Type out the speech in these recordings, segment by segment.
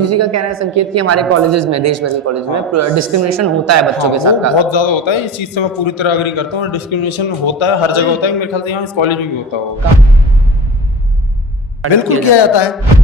UGC का कहना है संकेत कि हमारे कॉलेजेस में, देश भर के कॉलेज में डिस्क्रिमिनेशन होता है बच्चों के साथ। बहुत ज्यादा होता है, इस चीज से मैं पूरी तरह एग्री करता हूँ। डिस्क्रिमिनेशन होता है, हर जगह होता है, मेरे ख्याल से यहाँ इस कॉलेज में भी होता होगा। बिल्कुल किया जाता है,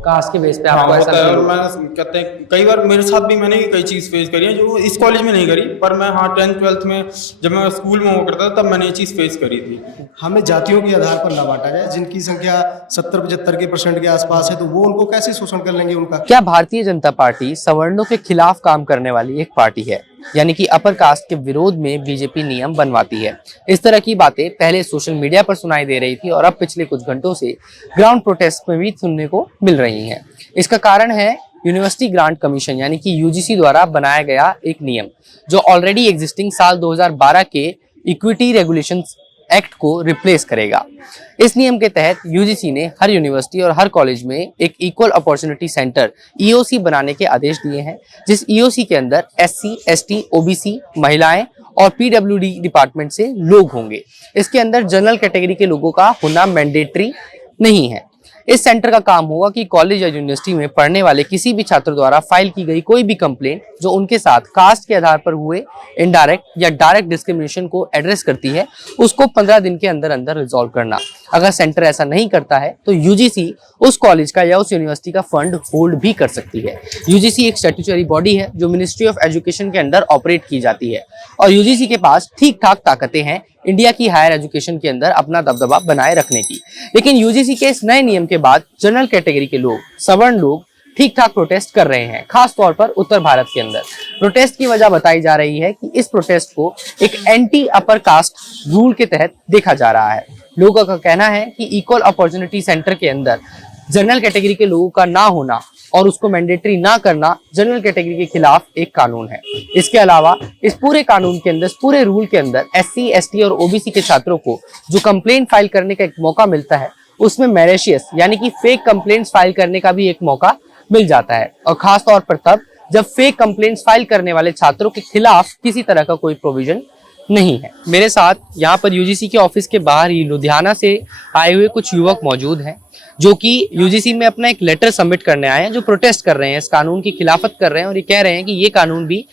कास्ट के बेस पे आपको ऐसा होता है। और मैं कहते हैं कई बार मेरे साथ भी मैंने कई चीज़ फेस करी है जो इस कॉलेज में नहीं करी, पर मैं 10th 12th में जब मैं स्कूल में हुआ करता था तब मैंने ये चीज़ फेस करी थी। हमें जातियों के आधार पर ना बांटा जाए। जिनकी संख्या 70-75% के आसपास है तो वो उनको कैसे शोषण कर लेंगे उनका। क्या भारतीय जनता पार्टी सवर्णों के खिलाफ काम करने वाली एक पार्टी है, यानी कि अपर कास्ट के विरोध में बीजेपी नियम बनवाती है? इस तरह की बातें पहले सोशल मीडिया पर सुनाई दे रही थी और अब पिछले कुछ घंटों से ग्राउंड प्रोटेस्ट में भी सुनने को मिल रही हैं। इसका कारण है यूनिवर्सिटी ग्रांट कमीशन यानी कि यूजीसी द्वारा बनाया गया एक नियम, जो ऑलरेडी एग्जिस्टिंग साल 2012 के इक्विटी रेगुलेशंस एक्ट को रिप्लेस करेगा। इस नियम के तहत यूजीसी ने हर यूनिवर्सिटी और हर कॉलेज में एक इक्वल अपॉर्चुनिटी सेंटर ईओसी बनाने के आदेश दिए हैं, जिस ईओसी के अंदर एससी, एसटी, ओबीसी, महिलाएं और पीडब्ल्यूडी डिपार्टमेंट से लोग होंगे। इसके अंदर जनरल कैटेगरी के लोगों का होना मैंडेटरी नहीं है। इस सेंटर का काम होगा कि कॉलेज या यूनिवर्सिटी में पढ़ने वाले किसी भी छात्र द्वारा फाइल की गई कोई भी कंप्लेंट जो उनके साथ कास्ट के आधार पर हुए इनडायरेक्ट या डायरेक्ट डिस्क्रिमिनेशन को एड्रेस करती है, उसको 15 दिन के अंदर अंदर रिजॉल्व करना। अगर सेंटर ऐसा नहीं करता है तो यूजीसी उस कॉलेज का या उस यूनिवर्सिटी का फंड होल्ड भी कर सकती है। यूजीसी एक स्टैट्यूटरी बॉडी है जो मिनिस्ट्री ऑफ एजुकेशन के अंदर ऑपरेट की जाती है और यूजीसी के पास ठीक ठाक ताकतें हैं इंडिया की हायर एजुकेशन के अंदर अपना दबदबा बनाए रखने की। लेकिन यूजीसी के इस नए नियम के बाद जनरल कैटेगरी के लोग, सवर्ण लोग ठीक ठाक प्रोटेस्ट कर रहे हैं, खास तौर पर उत्तर भारत के अंदर। प्रोटेस्ट की वजह बताई जा रही है कि इस प्रोटेस्ट को एक एंटी अपर कास्ट रूल के तहत देखा जा रहा है। लोगों का कहना है कि इक्वल अपॉर्चुनिटी सेंटर के अंदर जनरल कैटेगरी के लोगों का ना होना और उसको मैंडेटरी ना करना जनरल कैटेगरी के खिलाफ एक कानून है। इसके अलावा इस पूरे कानून के अंदर, इस पूरे रूल के अंदर एससी, एसटी और ओबीसी के छात्रों को जो कंप्लेंट फाइल करने का एक मौका मिलता है, उसमें मैलिशियस यानी कि फेक कंप्लेंट्स फाइल करने का भी एक मौका मिल जाता है, और खास तौर पर तब जब फेक कंप्लेंट्स फाइल करने वाले छात्रों के खिलाफ किसी तरह का कोई प्रोविजन नहीं है। मेरे साथ यहाँ पर यूजीसी के ऑफिस के बाहर ही लुधियाना से आए हुए कुछ युवक मौजूद हैं जो कि यूजीसी में अपना एक लेटर सबमिट करने आए हैं, जो प्रोटेस्ट कर रहे हैं, इस कानून की खिलाफत कर रहे हैं और ये कह रहे हैं कि ये कानून भी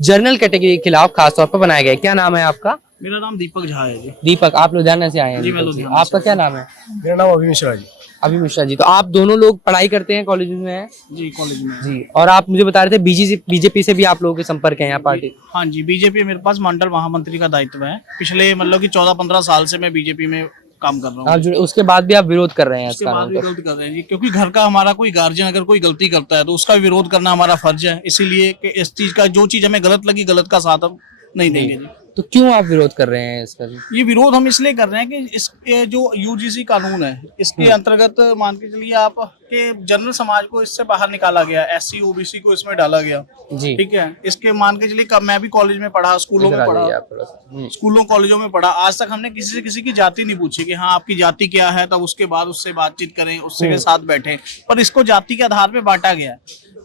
जनरल कैटेगरी के खिलाफ खासतौर पर बनाया गया है। क्या नाम है आपका? मेरा नाम दीपक झा है जी। दीपक, आप लुधियाना से आए हैं? जी, मैं लुधियाना आपका क्या नाम है? मेरा नाम अभी मिश्रा जी। अभी मिश्रा जी। तो आप दोनों लोग पढ़ाई करते हैं, कॉलेज में हैं? जी, कॉलेज में जी। और आप मुझे बता रहे थे बीजेपी से भी आप लोगों के संपर्क है यहाँ पार्टी? हाँ जी, बीजेपी मेरे पास मंडल महामंत्री का दायित्व है। पिछले मतलब कि 14-15 साल से मैं बीजेपी में काम कर रहा हूँ। आप जुड़े, उसके बाद भी आप विरोध कर रहे हैं? उसके बाद विरोध कर रहे हैं जी, क्योंकि घर का हमारा कोई गार्जियन अगर कोई गलती करता है तो उसका विरोध करना हमारा फर्ज है। इसीलिए कि इस चीज का, जो चीज हमें गलत लगी, गलत का साथ हम नहीं देंगे जी। तो क्यों आप विरोध कर रहे हैं इसका? ये विरोध हम इसलिए कर रहे हैं कि इस जो यूजीसी कानून है, इसके अंतर्गत मान के चलिए आप के जनरल समाज को इससे बाहर निकाला गया, एससी ओबीसी को इसमें डाला गया जी। ठीक है, इसके मान के चलिए मैं भी कॉलेज में पढ़ा, स्कूलों में पढ़ा, स्कूलों कॉलेजों में पढ़ा, आज तक हमने किसी से किसी की जाति नहीं पूछी कि हाँ आपकी जाति क्या है, तब उसके बाद उससे बातचीत करें, उससे के साथ बैठे। पर इसको जाति के आधार पर बांटा गया।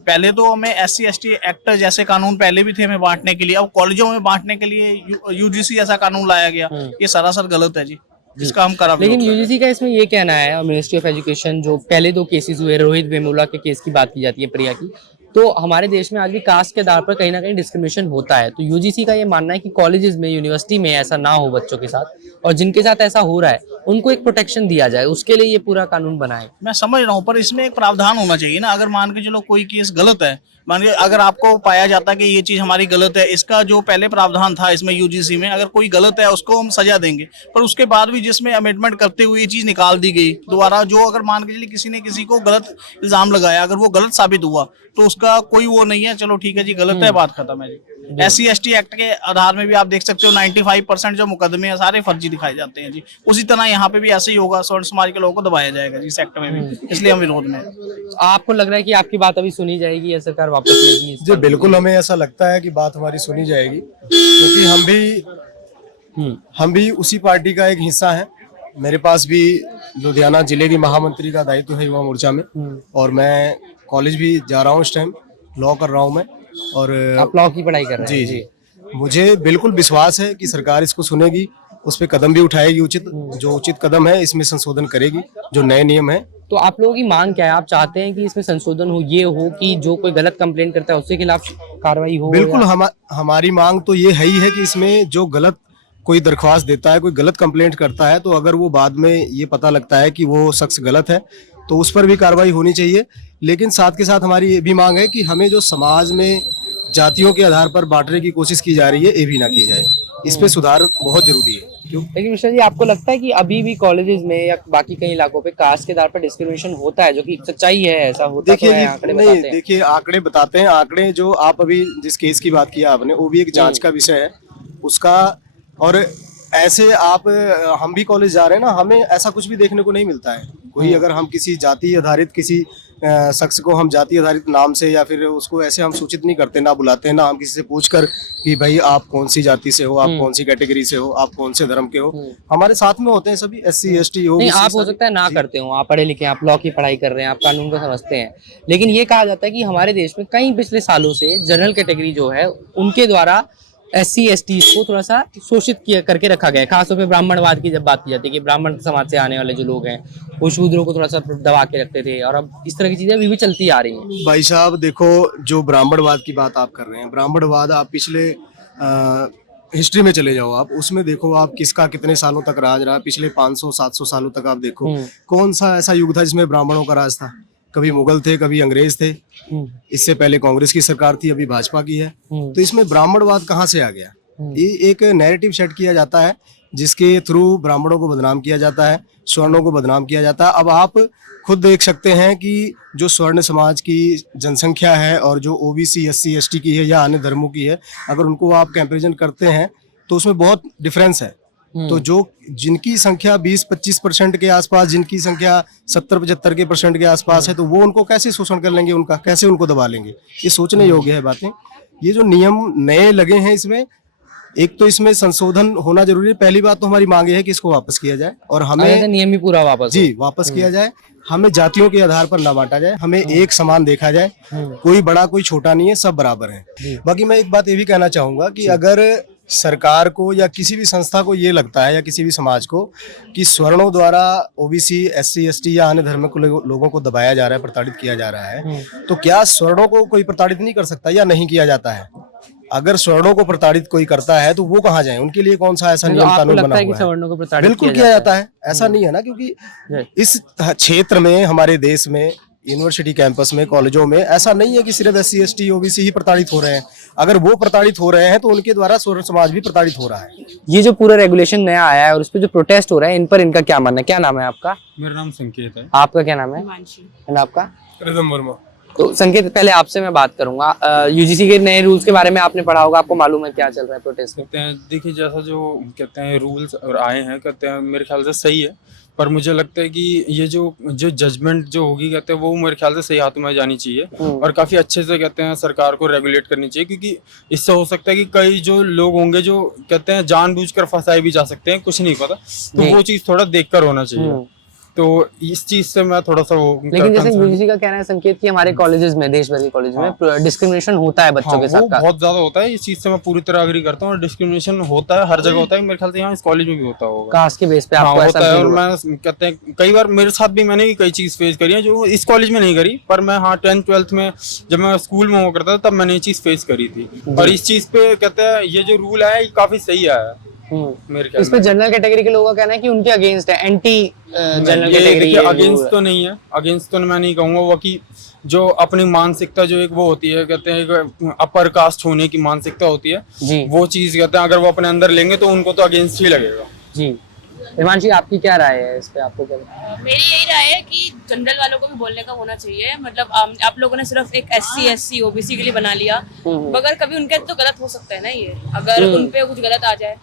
पहले तो हमें एससी एसटी एक्ट जैसे कानून पहले भी थे हमें बांटने के लिए, अब कॉलेजों में बांटने के लिए यूजीसी ऐसा कानून लाया गया। ये सरासर गलत है जी, जिसका हम करा। लेकिन यूजीसी का इसमें ये कहना है, और मिनिस्ट्री ऑफ एजुकेशन, जो पहले 2 केसेस हुए, रोहित वेमुला के केस की बात की जाती है, प्रिया की, तो हमारे देश में आज भी कास्ट के आधार पर कहीं ना कहीं डिस्क्रिमिनेशन होता है। तो यूजीसी का ये मानना है कि कॉलेजेस में, यूनिवर्सिटी में ऐसा ना हो बच्चों के साथ, और जिनके साथ ऐसा हो रहा है उनको एक प्रोटेक्शन दिया जाए, उसके लिए ये पूरा कानून बनाए। मैं समझ रहा हूँ, पर इसमें एक प्रावधान होना चाहिए ना। अगर मान के चलो कोई केस गलत है, मान के अगर आपको पाया जाता है कि ये चीज हमारी गलत है, इसका जो पहले प्रावधान था इसमें यूजीसी में, अगर कोई गलत है उसको हम सजा देंगे, पर उसके बाद भी जिसमें अमेंडमेंट करते हुए ये चीज निकाल दी गई दोबारा, जो अगर मान के चलिए किसी ने किसी को गलत इल्जाम लगाया, अगर वो गलत साबित हुआ तो उसका कोई वो नहीं है, चलो ठीक है जी, गलत है, बात खत्म है जी। एससी एसटी एक्ट के आधार में भी आप देख सकते हो 95% जो मुकदमे हैं सारे फर्जी दिखाए जाते हैं जी। उसी तरह यहाँ पे भी ऐसे ही होगा, स्वर्ण समाज के लोगों को दबाया जाएगा जी इस एक्ट में भी, इसलिए हम विरोध में। आपको लग रहा है कि आपकी बात अभी सुनी जाएगी या सरकार वापस लेगी? जी बिल्कुल, हमें ऐसा लगता है कि बात हमारी सुनी जाएगी, क्योंकि हम भी उसी पार्टी का एक हिस्सा है। मेरे पास भी लुधियाना जिले की महामंत्री का दायित्व है युवा मोर्चा में, और मैं कॉलेज भी जा रहा हूँ, इस टाइम लॉ कर रहा हूँ मैं। और आप लॉ की पढ़ाई कर रहे हैं? जी, मुझे बिल्कुल विश्वास है कि सरकार इसको सुनेगी, उस पर कदम भी उठाएगी, उचित जो उचित कदम है इसमें संशोधन करेगी, जो नए नियम है तो आप लोगों की मांग क्या है? आप चाहते हैं कि इसमें संशोधन हो, ये हो कि जो कोई गलत कंप्लेंट करता है उसके खिलाफ कार्रवाई हो? बिल्कुल, हमारी मांग तो ये है ही है कि इसमें जो गलत कोई दरख्वास्त देता है, कोई गलत कंप्लेंट करता है, तो अगर वो बाद में ये पता लगता है कि वो शख्स गलत है तो उस पर भी कार्रवाई होनी चाहिए। लेकिन साथ के साथ हमारी ये भी मांग है कि हमें जो समाज में जातियों के आधार पर बांटने की कोशिश की जा रही है, ये भी ना की जाए। इस पे सुधार बहुत जरूरी है। क्यों? लेकिन मिश्रा जी, आपको लगता है कि अभी भी कॉलेजेस में या बाकी कई इलाकों पे कास्ट के आधार पर डिस्क्रिमिनेशन होता है, जो कि सच्चाई है, ऐसा होता देखिए तो है, आंकड़े बताते हैं? देखिए आंकड़े बताते हैं। आंकड़े जो आप अभी जिस केस की बात किया आपने, वो भी एक जांच का विषय है उसका। और ऐसे आप हम भी कॉलेज जा रहे हैं ना, हमें ऐसा कुछ भी देखने को नहीं मिलता है। कोई अगर हम किसी जाति आधारित किसी शख्स को हम जाति आधारित नाम से या फिर उसको ऐसे हम सूचित नहीं करते, ना बुलाते हैं, ना हम किसी से पूछकर कि भाई आप कौन सी जाति से हो, आप कौन सी कैटेगरी से हो, आप कौन से धर्म के हो। हमारे साथ में होते हैं सभी SC ST हो। नहीं, आप हो सकता है ना करते हो, आप पढ़े लिखे हैं, आप लॉ की पढ़ाई कर रहे हैं, आप कानून को समझते हैं, लेकिन ये कहा जाता है कि हमारे देश में कई पिछले सालों से जनरल कैटेगरी जो है उनके द्वारा SC ST को थोड़ा सा शोषित किया करके रखा गया है। खासतौर पे ब्राह्मणवाद की जब बात की जाती है कि ब्राह्मण समाज से आने वाले जो लोग हैं वो शूद्रों को थोड़ा सा दबा के रखते थे, और अब इस तरह की चीजें अभी भी चलती आ रही हैं। भाई साहब देखो, जो ब्राह्मणवाद की बात आप कर रहे हैं, ब्राह्मणवाद आप पिछले हिस्ट्री में चले जाओ, आप उसमें देखो आप किसका कितने सालों तक राज रहा। पिछले 500-700 सालों तक आप देखो कौन सा ऐसा युग था जिसमें ब्राह्मणों का राज था। कभी मुगल थे, कभी अंग्रेज थे, इससे पहले कांग्रेस की सरकार थी, अभी भाजपा की है। तो इसमें ब्राह्मणवाद कहाँ से आ गया? ये एक नैरेटिव सेट किया जाता है जिसके थ्रू ब्राह्मणों को बदनाम किया जाता है, सवर्णों को बदनाम किया जाता है। अब आप खुद देख सकते हैं कि जो स्वर्ण समाज की जनसंख्या है और जो OBC SC ST की है या अन्य धर्मों की है, अगर उनको आप कंपैरिजन करते हैं तो उसमें बहुत डिफरेंस है। तो जो जिनकी संख्या 20-25% के आसपास, जिनकी संख्या 70-75% के आसपास है, तो वो उनको कैसे शोषण कर लेंगे, उनका कैसे उनको दबा लेंगे? ये सोचने योग्य है बातें। ये जो नियम नए लगे हैं इसमें, एक तो इसमें संशोधन होना जरूरी है। पहली बात तो हमारी मांग है कि इसको वापस किया जाए और हमें नियम ही पूरा वापस किया जाए। हमें जातियों के आधार पर ना बांटा जाए, हमें एक समान देखा जाए। कोई बड़ा कोई छोटा नहीं है, सब बराबर हैं। बाकी मैं एक बात ये भी कहना चाहूंगा कि अगर सरकार को या किसी भी संस्था को ये लगता है या किसी भी समाज को कि स्वर्णों द्वारा OBC SC ST या अन्य धर्म के लोगों को दबाया जा रहा है, प्रताड़ित किया जा रहा है, तो क्या स्वर्णों को कोई प्रताड़ित नहीं कर सकता या नहीं किया जाता है? अगर स्वर्णों को प्रताड़ित कोई करता है तो वो कहाँ जाए? उनके लिए कौन सा ऐसा नियम कानून बना हुआ है? बिल्कुल किया जाता है, ऐसा नहीं है ना, क्योंकि इस क्षेत्र में, हमारे देश में, यूनिवर्सिटी कैंपस में, कॉलेजों में ऐसा नहीं है कि सिर्फ SC ST OBC ही प्रताड़ित हो रहे हैं। अगर वो प्रताड़ित हो रहे हैं तो उनके द्वारा स्वर्ण समाज भी प्रताड़ित हो रहा है। ये जो पूरा रेगुलेशन नया आया है और उस पर जो प्रोटेस्ट हो रहा है, इन पर इनका क्या मानना है? क्या नाम है आपका? मेरा नाम संकेत है। आपका क्या नाम है? एंड आपका? रिदम वर्मा। तो संकेत, पहले आपसे मैं बात करूंगा। UGC के नए रूल्स के बारे में आपने पढ़ा होगा, आपको मालूम है क्या चल रहा है प्रोटेस्ट में? कहते हैं, देखिए जैसा जो कहते हैं रूल्स और आए हैं, कहते हैं मेरे ख्याल से सही है, पर मुझे लगता है कि ये जो जजमेंट जो होगी, कहते हैं वो मेरे ख्याल से सही हाथों में जानी चाहिए और काफ़ी अच्छे से कहते हैं सरकार को रेगुलेट करनी चाहिए, क्योंकि इससे हो सकता है कि कई जो लोग होंगे जो कहते हैं जानबूझकर फंसाए भी जा सकते हैं, कुछ नहीं पता, तो वो चीज़ थोड़ा देखकर होना चाहिए। तो इस चीज से मैं थोड़ा सा वो, लेकिन जैसे UGC का कहना है संकेत कि हमारे कॉलेजेस में, देश भर के कॉलेज में डिस्क्रिमिनेशन होता है बच्चों के साथ। बहुत ज्यादा होता है, इस चीज से मैं पूरी तरह एग्री करता हूँ। और डिस्क्रिमिनेशन होता है, हर जगह होता है, मेरे ख्याल से यहाँ इस कॉलेज में भी होता होगा, कास्ट के बेस पे आपको ऐसा होता है। और मैं कहते हैं कई बार मेरे साथ भी मैंने कई चीज फेस करी है जो इस कॉलेज में नहीं करी, पर मैं 10th 12th में जब मैं स्कूल में हुआ करता था तब मैंने ये चीज फेस करी थी। और इस चीज पे कहते हैं ये जो रूल है ये काफी सही आया है मेरे ख्याल। इस पे जनरल कैटेगरी के लोगों का कहना है कि उनके अगेंस्ट है, एंटी जनरल कैटेगरी। अगेंस्ट तो नहीं है, अगेंस्ट तो मैं नहीं कहूंगा। वो कि जो अपनी मानसिकता जो एक वो होती है, कहते हैं अपर कास्ट होने की मानसिकता होती है जी, वो चीज कहते हैं अगर वो अपने अंदर लेंगे तो उनको तो अगेंस्ट ही लगेगा जी। हिमांशी, आपकी क्या राय है इस पे? आपको क्या? मेरी यही राय है कि जनरल वालों को भी बोलने का होना चाहिए। मतलब आप लोगों ने सिर्फ एक SC SC OBC के लिए बना लिया, मगर कभी उनके तो गलत हो सकता है ना ये, अगर उन पे कुछ गलत आ जाए